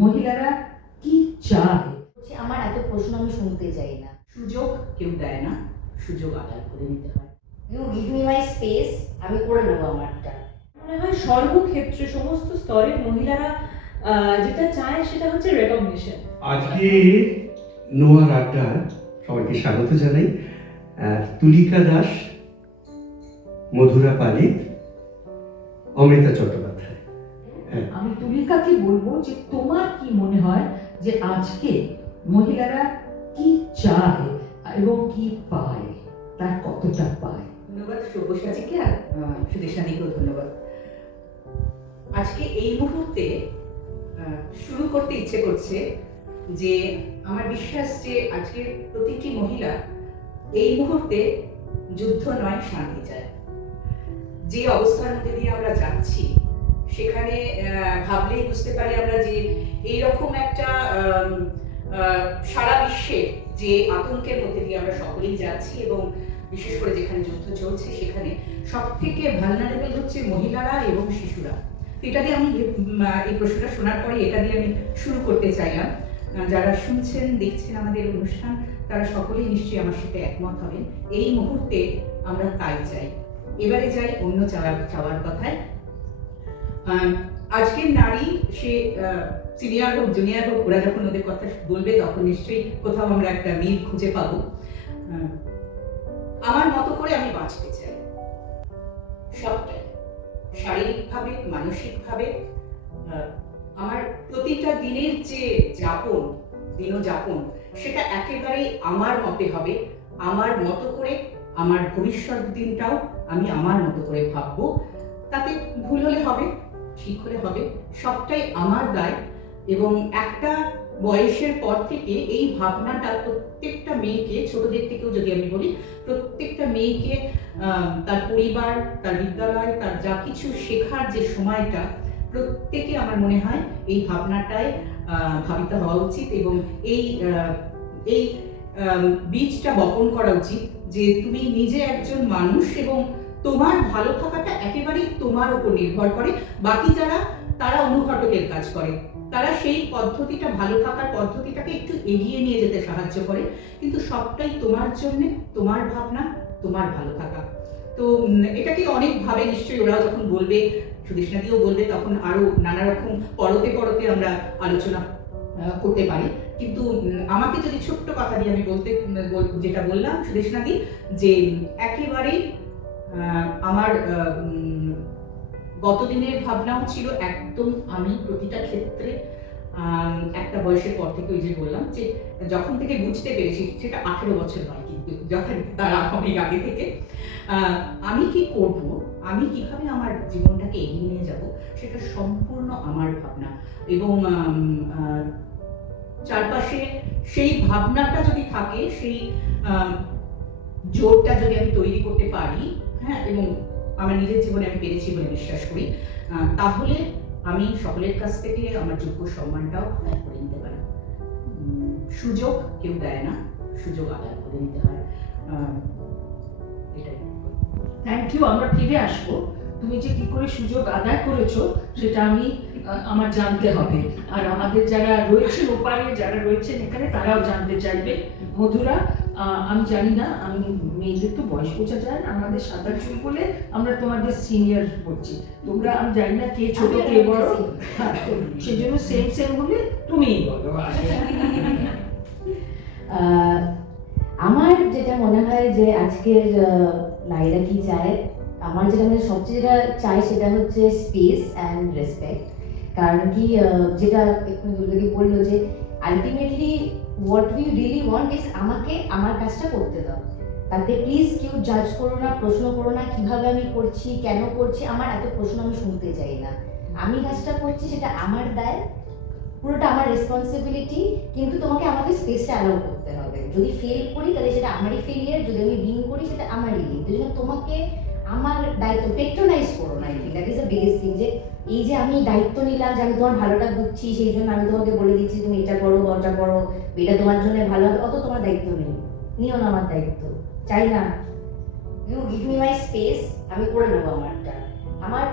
মহিলারা কি চায়? আমার এত প্রশ্ন আমি শুনতে চাই না। সুযোগ কেউ দেয় না, সুযোগ আদায় করে নিতে হয়। You give me my space, আমি করে নেবো আমারটা। মনে হয় সর্বক্ষেত্রে সমস্ত স্তরের মহিলারা যেটা চায় সেটা হচ্ছে রেকগনিশন। আজকে নোয়ার আড্ডায় সবাইকে স্বাগত জানাই। তুলিকা দাস, মধুরা পালিত, অমৃতা চট্টোপাধ্যায়। আমি তুলিকাকে বলবো যে তোমার কি মনে হয় যে আজকে মহিলারা কি চায় এবং কি পায়, তার কতটা পায়? ধন্যবাদ সব্যসাচীকে আর সুদেশানীকেও ধন্যবাদ। আজকে এই মুহূর্তে শুরু করতে ইচ্ছে করছে যে আমার বিশ্বাস যে আজকে প্রতিটি মহিলা এই মুহূর্তে যুদ্ধ নয়, শান্তি চায়। যে অবস্থার মধ্যে দিয়ে আমরা যাচ্ছি সেখানে ভাবলেই বুঝতে পারি আমরা যে এইরকম একটা সারা বিশ্বে যে আতঙ্কের মধ্যে দিয়ে আমরা সকলেই যাচ্ছি এবং বিশেষ করে যেখানে যুদ্ধ চলছে সেখানে সব থেকে ভালনারেবল হচ্ছে মহিলারা এবং শিশুরা। এটা দিয়ে আমি এই প্রশ্নটা শোনার পরে এটা দিয়ে আমি শুরু করতে চাইলাম। যারা শুনছেন দেখছেন আমাদের অনুষ্ঠান তারা সকলেই নিশ্চয়ই আমার সাথে একমত হবেন। এই মুহূর্তে আমরা তাই চাই। এবারে যাই অন্য চাওয়ার কথায়। আজকের নারী সে সিনিয়র হোক জুনিয়র হোক, ওরা যখন ওদের কথা বলবে তখন নিশ্চয়ই কোথাও আমরা একটা মিল খুঁজে পাবো। আমার মতো করে আমি বাঁচতে চাই সবটাই, শারীরিকভাবে, মানসিকভাবে। আমার প্রতিটা দিনের যে দিনযাপন সেটা একেবারেই আমার মতে হবে, আমার মতো করে। আমার ভবিষ্যৎ দিনটাও আমি আমার মতো করে ভাববো। তাতে ভুল হলে হবে, ঠিক হলে হবে, সবটাই আমার দায়। এবং একটা বয়সের পর থেকে এই ভাবনাটা প্রত্যেকটা মেয়েকে, ছোটদের থেকেও যদি আমি বলি, প্রত্যেকটা মেয়েকে তার পরিবার, তার বিদ্যালয়, তার যা কিছু শেখার যে সময়টা, প্রত্যেকে আমার মনে হয় এই ভাবনাটায় ভাবিত হওয়া উচিত এবং এই বীজটা বপন করা উচিত যে তুমি নিজে একজন মানুষ এবং তোমার ভালো থাকাটা একেবারেই তোমার উপর নির্ভর করে। বাকি যারা তারা অনুঘটকের কাজ করে, তারা সেই পদ্ধতিটা, ভালো থাকার পদ্ধতিটাকে একটু এগিয়ে নিয়ে যেতে সাহায্য করে, কিন্তু সবটাই তোমার জন্য, তোমার ভাবনা, তোমার ভালো থাকা। তো এটাকে অনেকভাবে নিশ্চয়ই ওরাও যখন বলবে, সুদেশনাদিও বলবে, তখন আরো নানা রকম পরতে আমরা আলোচনা করতে পারি। কিন্তু আমাকে যদি ছোট্ট কথা দিয়ে আমি যেটা বললাম সুদেশনাদি, যে একেবারেই আমার গতদিনের ভাবনাও ছিল একদম আমি প্রতিটা ক্ষেত্রে একটা বয়সের পর থেকে, ওই যে বললাম যে যখন থেকে বুঝতে পেরেছি, সেটা 18 বছর নয়, কিন্তু যখন তার অনেক আগে থেকে আমি কি করব, আমি কিভাবে আমার জীবনটাকে এগিয়ে নিয়ে যাব, সেটা সম্পূর্ণ আমার ভাবনা। এবং চারপাশে সেই ভাবনাটা যদি থাকে, সেই জোরটা যদি আমি তৈরি করতে পারি, হ্যাঁ, এবং আমার নিজের জীবনে আমি পেরেছি বলে বিশ্বাস করি, তাহলে আমি সকলের কাছ থেকে আমার যোগ্য সম্মানটাও আদায় করে নিতে পারি। সুযোগ কেউ দেয় না, সুযোগ আদায় করে নিতে হয়। এটাই। Thank you. আমরা ফিরে আসবো। তুমি যে কি করে সুযোগ আদায় করেছো সেটা আমার জানতে হবে, আর আমাদের যারা রয়েছে ওপারে, যারা রয়েছেন এখানে, তারাও জানতে চাইবে। মধুরা, আমি জানি না, আমি মেয়েদের তো বয়স বোঝা যায় না, আমাদের সাদা চুল বলে আমরা তোমাদের সিনিয়র বলছি, তোমরা আমি জানি না কে ছোট কে বড়, সেই জন্য সেম হলে তুমিই বলো। আমার যেটা মনে হয় যে আজকের নারীরা কি চায়, আমার যেটা মানে সবচেয়ে যেটা চাই সেটা হচ্ছে স্পেস অ্যান্ড রেসপেক্ট। কারণ কি, যেটা একটু দুর্গাদি বললো যে ultimately what we really want is আমাকে আমার কাজটা করতে দাও। তাতে প্লিজ কেউ জাজ করো না, প্রশ্ন করো না কিভাবে আমি করছি, কেন করছি। আমার এত প্রশ্ন আমি শুনতে চাই না। আমি কাজটা করছি, সেটা আমার দায়, পুরোটা আমার রেসপন্সিবিলিটি, কিন্তু তোমাকে আমাকে স্পেসটা অ্যালাউ করতে হবে। যদি ফেল করি তাহলে সেটা আমারই ফেলিয়ার, যদি আমি উইন করি সেটা আমারই উইন। এই জন্য তোমাকে আমার দায়িত্ব পেট্রোনাইজ করো না। I think that is the biggest thing, যে এই যে আমি দায়িত্ব নিলাম যে আমি তোমার ভালোটা বুঝছি, সেই জন্য আমি তোমাকে বলে দিচ্ছি তুমি এটা করো, ওটা করো, এটা তোমার জন্য ভালো হবে, অত তোমার দায়িত্ব নেই। নিও না আমার দায়িত্ব, চাই না। You give me my space, আমি করে নেবো আমারটা। আমার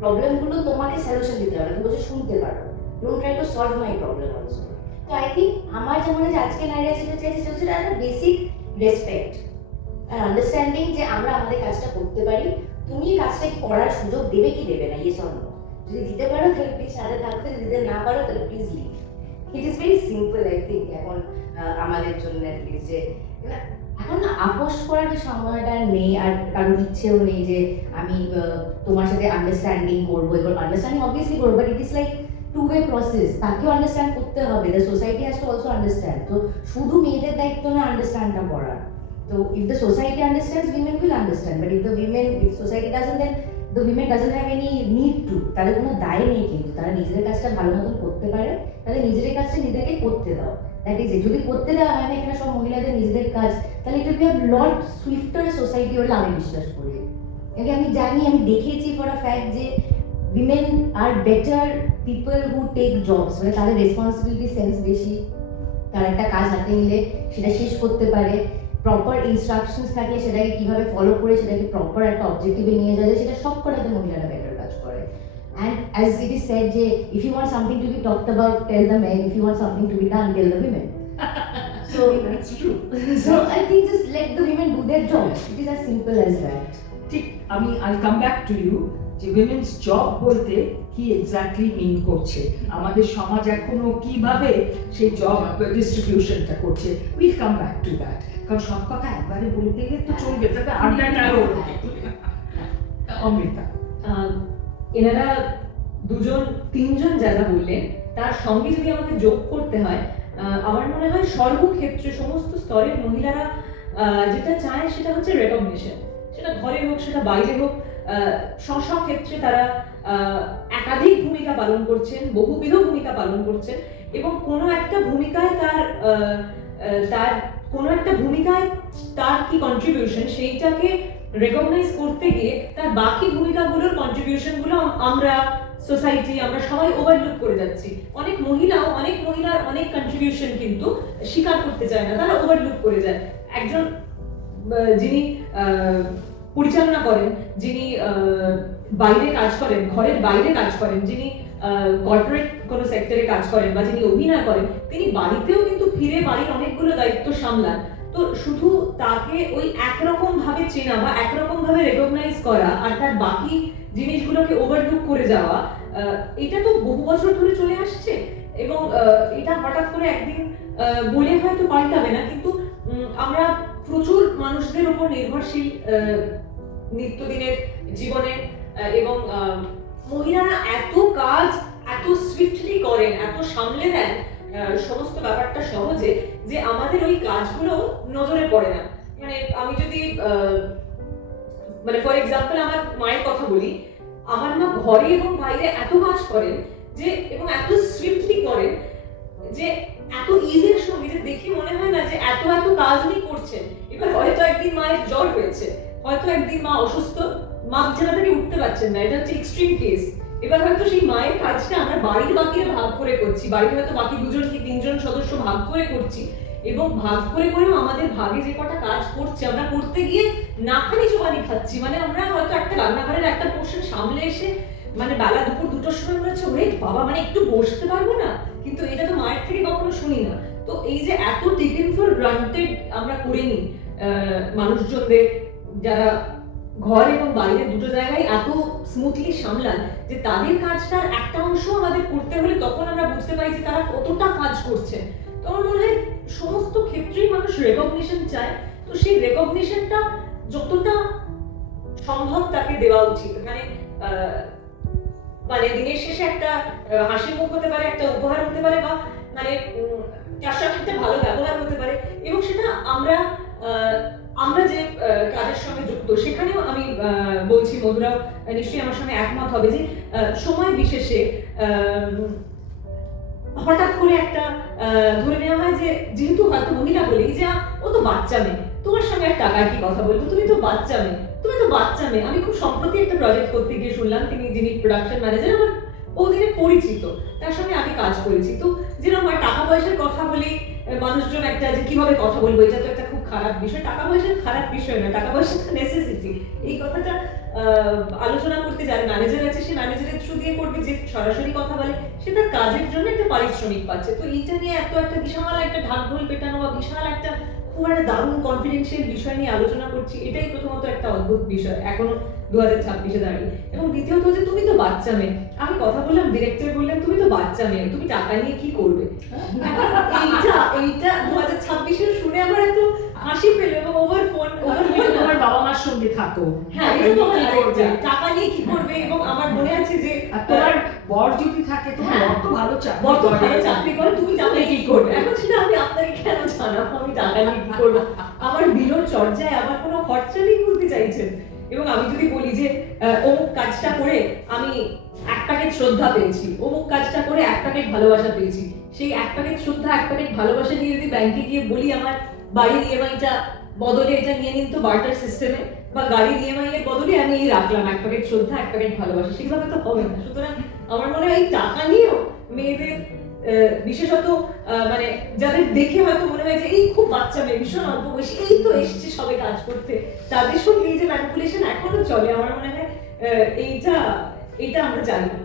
প্রবলেমগুলো তোমাকে সলিউশন দিতে হবে, তুমি বলছো শুনতে পারো, don't try to solve my problem also. তো আই থিঙ্ক আমার যেমন যে আজকে নারীরা যেটা চাইছে সেটা হচ্ছে একটা বেসিক রেসপেক্ট আর আন্ডারস্ট্যান্ডিং যে আমরা আমাদের কাজটা করতে পারি, তুমি কাজটা করার সুযোগ দেবে কি দেবে না, ইয়েস অর নো। যদি দিতে পারো তাহলে প্লিজ সাথে থাকো, যদি দিতে না পারো তাহলে please leave. It is very simple I think এখন আমাদের জন্য অ্যাটলিস্ট যে এখন না আপোষ করার সময়টা নেই, আর কারোর ইচ্ছেও নেই যে আমি তোমার সাথে আন্ডারস্ট্যান্ডিং করবো। এবার আন্ডারস্ট্যান্ডিং অবভিয়াসলি করবো, but it is like two way process, তাকেও আন্ডারস্ট্যান্ড করতে হবে, the society has to also understand. তো শুধু মেয়েদের দায়িত্ব না আন্ডারস্ট্যান্ডটা করার। তো if the society understands, women will understand, but if society doesn't, then the women doesn't have any need to. তাদের কোনো দায় নেই, কিন্তু তারা নিজেদের কাজটা ভালো মতন করতে পারে, তাদের নিজেদের কাজটা নিজেদেরকে করতে দাও। That is it. যদি করতে দেওয়া হয় না এখানে সব মহিলাদের নিজেদের কাজ, তাহলে it will be a lot swifter society বলে আমি বিশ্বাস করি। কিন্তু আমি জানি, আমি দেখেছি ফর আ ফ্যাক্ট যে women are better people who take jobs, মানে তাদের রেসপন্সিবিলিটি সেন্স বেশি, তার একটা কাজ হাতে নিলে সেটা শেষ করতে পারে, প্রপার ইনস্ট্রাকশনস থাকলে সেটাকে কিভাবে ফলো করে সেটাকে প্রপার একটা অবজেক্টিভে নিয়ে যাওয়া যায়, সেটা সব কটাতে মহিলারা বেটার কাজ করে। And as it is said, যে if you want something to be talked about, tell the men. If you want something to be done, tell the women. So That's true. so I think just let the women do their job. It is as simple as that. ঠিক, আমি I come back to you যে women's job বলতে কি exactly মিন করছে, আমাদের সমাজ এখনো কিভাবে সেই জব ডিস্ট্রিবিউশনটা করছে। Will come back to that, কারণ সব কথা একবারে বলতে গেলে তো চলবে, তাতে আড্ডাটাও অমৃতা। এনারা দুজন তিনজন যা যা বললেন তার সঙ্গে যদি আমাকে যোগ করতে হয়, আমার মনে হয় সর্বক্ষেত্রে সমস্ত স্তরের মহিলারা যেটা চায় সেটা হচ্ছে রেকগনিশন। সেটা ঘরে হোক, সেটা বাইরে হোক, সব ক্ষেত্রে তারা একাধিক ভূমিকা পালন করছেন, বহুবিধ ভূমিকা পালন করছেন, এবং কোনো একটা ভূমিকায় তার কি কন্ট্রিবিউশন সেইটাকে রেকগনাইজ করতে গিয়ে তার বাকি ভূমিকাগুলোর কন্ট্রিবিউশনগুলো আমরা সোসাইটি, আমরা সবাই ওভারলুক করে যাচ্ছি। অনেক মহিলার অনেক কন্ট্রিবিউশন কিন্তু স্বীকার করতে চায় না, তারা ওভারলুক করে যায়। একজন যিনি পরিচালনা করেন, যিনি বাইরে কাজ করেন, ঘরের বাইরে কাজ করেন, যিনি কর্পোরেট কোনো সেক্টরে কাজ করেন, বা যিনি অভিনয় করেন, তিনি বাড়িতেও কিন্তু ফিরে বাড়ির অনেকগুলো দায়িত্ব সামলান। তো শুধু তাকে ওই একরকম ভাবে চেনা বা একরকম ভাবে রেকগনাইজ করা আর তার বাকি জিনিসগুলোকে ওভারলুক করে যাওয়া, এটা তো বহু বছর ধরে চলে আসছে, এবং এটা হঠাৎ করে একদিন বলে হয়তো পাল্টাবে না। কিন্তু আমরা প্রচুর মানুষদের উপর নির্ভরশীল নিত্যদিনের জীবনে, এবং মহিলারা এত কাজ এত সুইফটলি করেন, এত সামলে দেন সমস্ত ব্যাপারটা সহজে, যে আমাদের ওই কাজগুলো নজরে পড়ে না। মানে আমি যদি মানে ফর এক্সাম্পল আমার মায়ের কথা বলি, আমার মা ঘরে এবং বাইরে এত কাজ করেন যে, এবং এত সুইফটলি করেন যে এত ইজির সঙ্গে, যে দেখে মনে হয় না যে এত কাজ উনি করছেন। এবার হয়তো একদিন মায়ের জ্বর হয়েছে, হয়তো একদিন মা অসুস্থ, মা বিছানা থেকে উঠতে পারছেন না, এটা হচ্ছে এক্সট্রিম কেস। এবার হয়তো সেই মায়ের কাজটা আমরা বাড়ির বাকিরা ভাগ করে করছি, বাড়িতে হয়তো বাকি দুজন কি তিনজন সদস্য ভাগ করে করছি, এবং ভাগ করে করেও আমাদের ভাগে যে কটা কাজ করছে আমরা করতে গিয়ে নাখানি চোখানি খাচ্ছি। মানে আমরা হয়তো একটা রান্নাঘরের একটা পোর্শন সামলে এসে মানে বেলা দুপুর 2টোর সময় মনে হচ্ছে ওরে বাবা, মানে একটু বসতে পারবো না, কিন্তু এটা তো মায়ের থেকে কখনো শুনি না। তো এই যে এত টেকেন ফর গ্রান্টেড আমরা করে নিই মানুষজনদের, যারা ঘর এবং বাইরে দুটো জায়গায় এত স্মুথলি সামলান, যে তাদের কাজটার একটা অংশ আমাদের করতে হলে তখন আমরা বুঝতে পারি যে তারা কতটা কাজ করছেন। তো আমার মনে হয় সমস্ত ক্ষেত্রেই মানুষ রেকগনিশন চায়, তো সেই রেকগনিশনটা যতটা সম্ভব তাকে দেওয়া উচিত। মানে দিনের শেষে একটা হাসি মুখ হতে পারে, একটা উপহার হতে পারে, বা মানে তার সাথে একটা ভালো ব্যবহার হতে পারে, এবং সেটা আমরা যে কাজের সঙ্গে যুক্ত সেখানেও আমি বলছি, মধুরাও নিশ্চয়ই আমার সঙ্গে একমত হবে, যে সময় বিশেষে হঠাৎ করে একটা ধরে নেওয়া হয় যে, যেহেতু হয়তো মহিলা বলি যে ও তো বাচ্চা মেয়ে, তোমার সঙ্গে আর টাকার কি কথা বলবো, তুমি তো বাচ্চা মেয়ে। আমি খুব সম্প্রতি একটা প্রজেক্ট করতে গিয়ে শুনলাম, যিনি প্রোডাকশন ম্যানেজার, আমার ওদিনে পরিচিত, তার সঙ্গে আমি কাজ করেছি। তো যেরকম টাকা পয়সার কথা বলি, মানুষজন একটা যে কিভাবে কথা বলবো, এটা তো একটা খুব খারাপ বিষয়, টাকা পয়সা খারাপ বিষয় না, টাকা পয়সা তো নেসেসিটি। এই কথাটা আলোচনা করতে যার ম্যানেজার আছে, সে ম্যানেজারের থ্রু দিয়ে করবে, যে সরাসরি কথা বলে সে তার কাজের জন্য একটা পারিশ্রমিক পাচ্ছে। তো এইটা নিয়ে এত একটা বিশাল একটা ঢাকঢোল পেটানো বা বিশাল একটা খুব একটা দারুণ কনফিডেন্সিয়াল বিষয় নিয়ে আলোচনা করছি, এটাই প্রথমত একটা অদ্ভুত বিষয় এখনো 2026-এ দাঁড়িয়ে। এবং দ্বিতীয়ত হচ্ছে তুমি তো বাচ্চা মেয়ে, আমি কথা বললাম, ডিরেক্টর বললেন তুমি তো বাচ্চা মেয়ে, তুমি টাকা নিয়ে কি করবে? এইটা 2026-এ শুনে আমার এত হাসি পেল। এবং ওভার ফোন তোমার বাবা মার সঙ্গে থাকো, হ্যাঁ, এটা তো আমার আরেকটা, টাকা নিয়ে কি করবে? এবং আমার মনে আছে যে আর তোমার বর যদি থাকে, তোমার হ্যাঁ, বর তো ভালো চাকরি বর্ত করে। ভালো চাকরি করে, তুমি টাকা নিয়ে কি করবে? এখন সেটা আমি আপনাকে কেন জানাবো আমি টাকা নিয়ে কি করবো? আমার বিলোর চর্চায় আমার কোনো খরচা নেই বলতে চাইছেন। এবং আমি যদি বলি যে অমুক কাজটা করে আমি 1 প্যাকেট শ্রদ্ধা পেয়েছি, অমুক কাজটা করে 1 প্যাকেট ভালোবাসা পেয়েছি, সেই 1 প্যাকেট শ্রদ্ধা 1 প্যাকেট ভালোবাসা নিয়ে যদি ব্যাংকে গিয়ে বলি আমার বাড়ির ইএমআইটা বদলে এটা নিয়ে নিন তো বার্টার সিস্টেমে, বা গাড়ির ইএমআই এর বদলে আমি এই রাখলাম 1 প্যাকেট শ্রদ্ধা 1 প্যাকেট ভালোবাসা, সেভাবে তো হবে না। সুতরাং আমার মনে হয় এই টাকা নিয়েও মেয়েদের বিশেষত মানে যাদের দেখে হয়তো মনে হয় যে এই খুব বাচ্চা মেয়ে, ভীষণ অল্প বয়সী, এই তো এসছে সবে কাজ করতে, তাদের সঙ্গে এই যে ম্যানিপুলেশন এখনো চলে, আমার মনে হয় এইটা আমরা জানি না।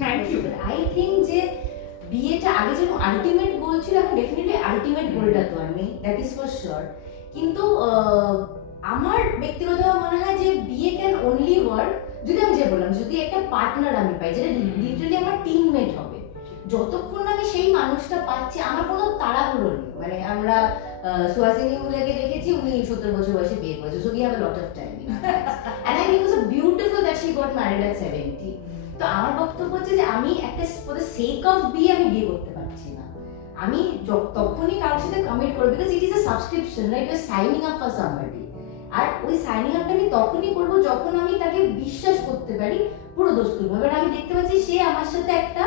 Thank you. আই থিঙ্ক যে বিয়েটা আগে যেরকম আলটিমেট গোল ছিল, এখন ডেফিনেটলি আলটিমেট গোলটা তো আর নেই, দ্যাট ইজ ফর শিওর। কিন্তু আমার ব্যক্তিগতভাবে মনে হয় যে বিয়ে ক্যান অনলি ওয়ার্ক যদি আমি যে বললাম, যদি একটা পার্টনার আমি পাই যেটা লিটারালি আমার টিমমেট হবে। যতক্ষণ না আমি সেই মানুষটা পাচ্ছি, আমার কোনো তাড়াহুড়ো নেই। মানে আমরা সুহাসিনী মুলাকে দেখেছি, উনি 70 বছর বয়সে বিয়ে করেছে, so we have a lot of time. And I think it's beautiful that she got married at 70। তো আমার বক্তব্য হচ্ছে যে আমি একটা ফর দ্য সেক অফ বিয়ে আমি বিয়ে করতে পারছি না। আমি তখনই কারোর সাথে কমিট করব, because it is a subscription, right? You are signing up for somebody. আর ওই সাইনিং আপটা আমি তখনই করব যখন আমি তাকে বিশ্বাস করতে পারি পুরো দস্তুরভাবে। আমি দেখতে পাচ্ছি সে আমার সাথে একটা,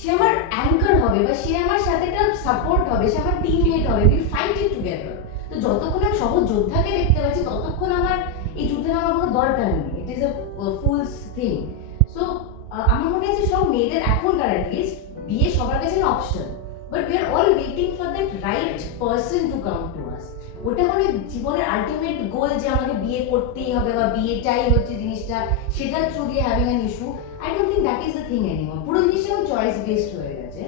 সে আমার অ্যাঙ্কার হবে, বা সে আমার সাথে একটা সাপোর্ট হবে, সে আমার টিমমেট হবে, উইল ফাইট ইট টুগেদার। তো যতক্ষণ আমি সহজ যোদ্ধাকে দেখতে পাচ্ছি, ততক্ষণ আমার এই যুদ্ধের আমার কোনো দরকার নেই। It is a fool's thing. So আমার মনে হয় যে সব মেয়েদের এখনকার অ্যাটলিস্ট বিয়ে সবার কাছে না option, but we are all waiting for that right person to come to us. ওটা মানে জীবনের আলটিমেট গোল যে আমাকে বিয়ে করতেই হবে বা বিয়েটাই হচ্ছে জিনিসটা, সেটার থ্রু দিয়ে having an issue, I don't think that is the thing anymore. পুরো জিনিসটা এখন চয়েস বেসড হয়ে গেছে।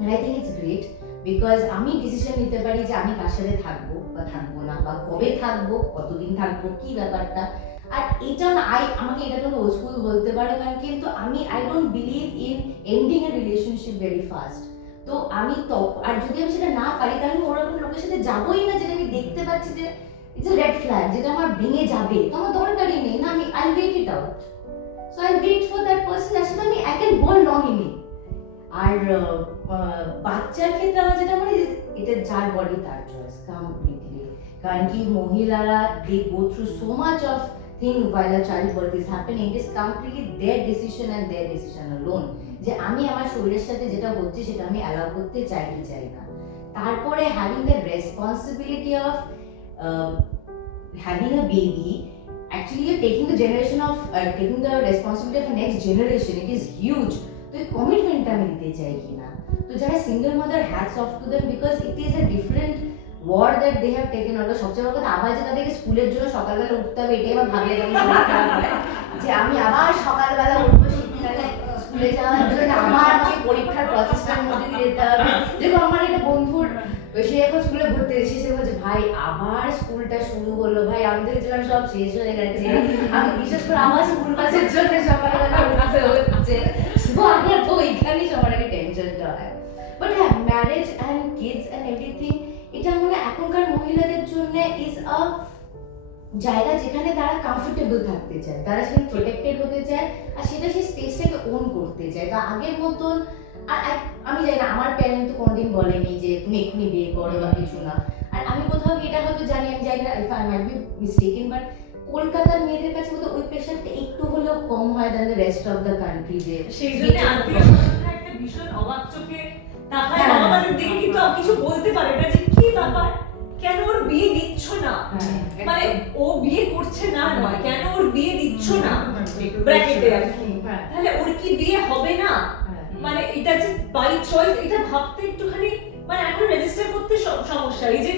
And I think it's great because আমি ডিসিশন নিতে পারি যে আমি কার সাথে থাকবো বা থাকবো না, বা কবে থাকবো, কতদিন থাকবো, কি ব্যাপারটা। আর এটা না আমাকে এটা কোনো ওল্ড স্কুল বলতে পারে না, কিন্তু I don't believe in ending A relationship very fast. তো আমি আর যদি আমি সেটা না পারি, তাহলে আমি ওরকম লোকের সাথে যাবোই না যেটা আমি দেখতে পাচ্ছি যে ইটস এ রেড ফ্ল্যাগ, যেটা আমার ভেঙে যাবে। তো আমার দরকারই নেই না, আমি I wait it out. So I wait for that person যার সাথে আমি I can go long in it. আর বাচ্চার ক্ষেত্রে আমার যেটা মনে হয় এটা যার বডি তার চয়েস কমপ্লিটলি। কারণ কি মহিলারা they go through so much of thing while a child birth is happening. It is completely their decision and their decision alone. যে আমি আমার শরীরের সাথে যেটা হচ্ছে সেটা আমি অ্যালাউ করতে চাই কি চাই না। তারপরে having the responsibility of having a baby, actually you're taking the generation of taking the responsibility of the next generation. It is huge. তো এই কমিটমেন্টটা আমি দিতে চাই কিনা। তো যারা single mother, hats off to them, because it is a different war that they have taken on. সবচেয়ে বড় কথা আবার যে তাদেরকে স্কুলের জন্য সকালবেলা উঠতে হবে, এটাই আমার ভাবলে কেমন খারাপ হয় যে আমি আবার সকালবেলা উঠবো, শীতকালে স্কুলে যাওয়ার জন্য আমাকে পরীক্ষার প্রসেসটার মধ্যে দিয়ে যেতে হবে। দেখো আমার একটা বন্ধুর, সে এখন স্কুলে ঘুরতে এসেছে, বলছে ভাই আবার স্কুলটা শুরু হলো, ভাই আমাদের জীবন সব শেষ হয়ে গেছে, আমি বিশেষ করে আমার স্কুল বাসের জন্য সকালবেলা উঠতে হচ্ছে। আমার তো ওইখানেই সবার আগে টেনশনটা হয়। বাট হ্যাঁ, marriage and kids and everything, এটা মানে এখনকার মহিলাদের জন্য ইজ আ জায়গা যেখানে তারা কমফোর্টেবল থাকতে চায়, তারা সেখানে প্রোটেক্টেড হতে চায়, আর সেটা সেই স্পেসটাকে ওন করতে চায়। তো আগের মতন আমি জানি না, আমার প্যারেন্ট তো কোনোদিন বলেনি যে তুমি এক্ষুনি বিয়ে করো বা কিছু না। আর আমি কোথাও এটা হয়তো জানি, আমি জানি না if I might be mistaken, but কলকাতার মেয়েদের কাছে বোধহয় ওই প্রেশারটা একটু হলেও কম হয় than the rest of the country. যে সেই জন্য আত্মীয় স্বজনরা একটা ভীষণ অবাক চোখে তাকায় আমাদের দিকে, কিন্তু কিছু বলতে পারে না যে কি ব্যাপার, কেন ওর বিয়ে দিচ্ছ না, মানে ও বিয়ে করছে না নয়, কেন ওর বিয়ে দিচ্ছ না ব্র্যাকেটে আর কি, তাহলে ওর কি বিয়ে হবে না, মানে এটা যে বাই চয়েস, এটা ভাবতে একটুখানি মানে এখন রেজিস্টার করতে সমস্যা। এই যে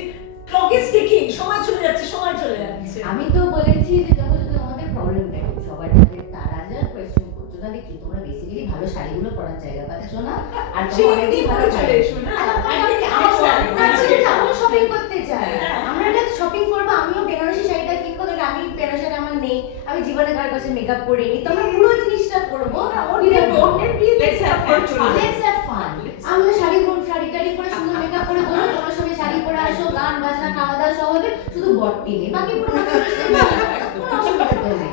ক্লক ইজ টিকিং, সময় চলে যাচ্ছে। আমি তো বলেছি যে দেখো যদি আমাদের প্রবলেম নেই সবার সাথে, তারা যা কোয়েশ্চেন করছো তাহলে কি তোমরা বেসিক্যালি ভালো শাড়িগুলো পরার জায়গা পাচ্ছ না, আর তোমরা অনেকদিন ভালো চলে এসো না। আমরা শপিং করতে চাই, আমরা একটা শপিং করবো, আমিও বেনারসি শাড়িটা কিনবো, কারণ আমি বেনারসিটা আমার নেই, আমি জীবনে কার কাছে মেকআপ করিনি, তো আমরা পুরো জিনিসটা করবো। আমরা শাড়ি টাড়ি পরে সুন্দর মেকআপ করে বলবো তোমার সঙ্গে শাড়ি পরে আসো, গান বাজনা খাওয়া দাওয়া সব হবে, শুধু বটটি নেই, বাকি পুরো কোনো অসুবিধা তো নেই।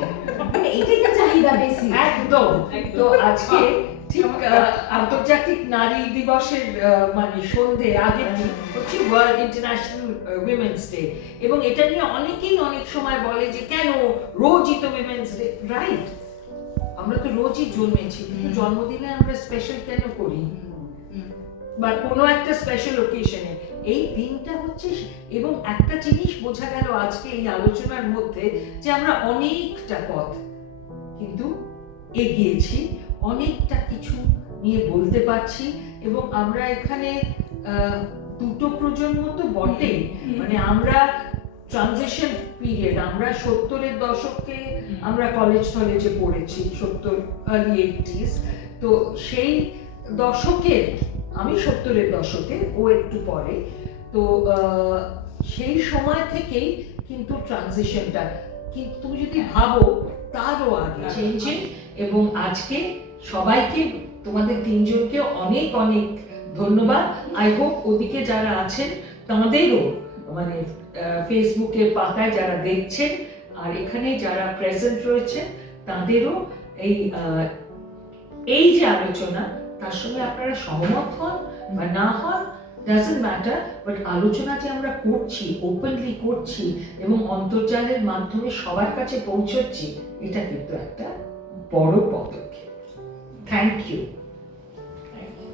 মানে এটাই তো চাহিদা বেশি। একদম। তো আজকে ঠিক আন্তর্জাতিক নারী দিবসের মানে সন্ধে আগের দিন হচ্ছে ওয়ার্ল্ড ইন্টারন্যাশনাল উইমেন্স ডে, এবং এটা নিয়ে অনেকেই অনেক সময় বলে যে কেন রোজই তো উইমেন্স ডে। রাইট, আমরা তো রোজই জন্মেছি, কিন্তু জন্মদিনে আমরা স্পেশাল কেন করি, বা কোনো একটা স্পেশাল ওকেশনে এই দিনটা হচ্ছে। এবং একটা জিনিস বোঝা গেল আজকে এই আলোচনার মধ্যে, যে আমরা অনেকটা পথ কিন্তু এগিয়েছি, অনেকটা কিছু নিয়ে বলতে পারছি, এবং আমরা এখানে দুটো প্রজন্ম তো বটেই, মানে আমরা ট্রানজিশন পিরিয়ড, আমরা 70-এর দশকে আমরা কলেজে পড়েছি, 70 early 80s, তো সেই দশকের, আমি 70-এর দশকে, ও একটু পরে, তো সেই সময় থেকেই কিন্তু ট্রানজিশনটা, কিন্তু তুমি যদি ভাবো তারও আগে চেঞ্জিং। এবং আজকে সবাইকে, তোমাদের তিনজনকে অনেক অনেক ধন্যবাদ। আই হোপ ওদিকে যারা আছেন তাদেরও, মানে ফেসবুকের পাতায় যারা দেখছেন আর এখানে যারা প্রেজেন্ট রয়েছে তাদেরও এই যে আলোচনা, তার সঙ্গে আপনারা সহমত হন বা না হন, ডাজন্ট ম্যাটার, বাট আলোচনা যে আমরা করছি, ওপেনলি করছি এবং অন্তর্জালের মাধ্যমে সবার কাছে পৌঁছচ্ছি, এটা কিন্তু একটা বড় পদক্ষেপ। Thank you. Thank you.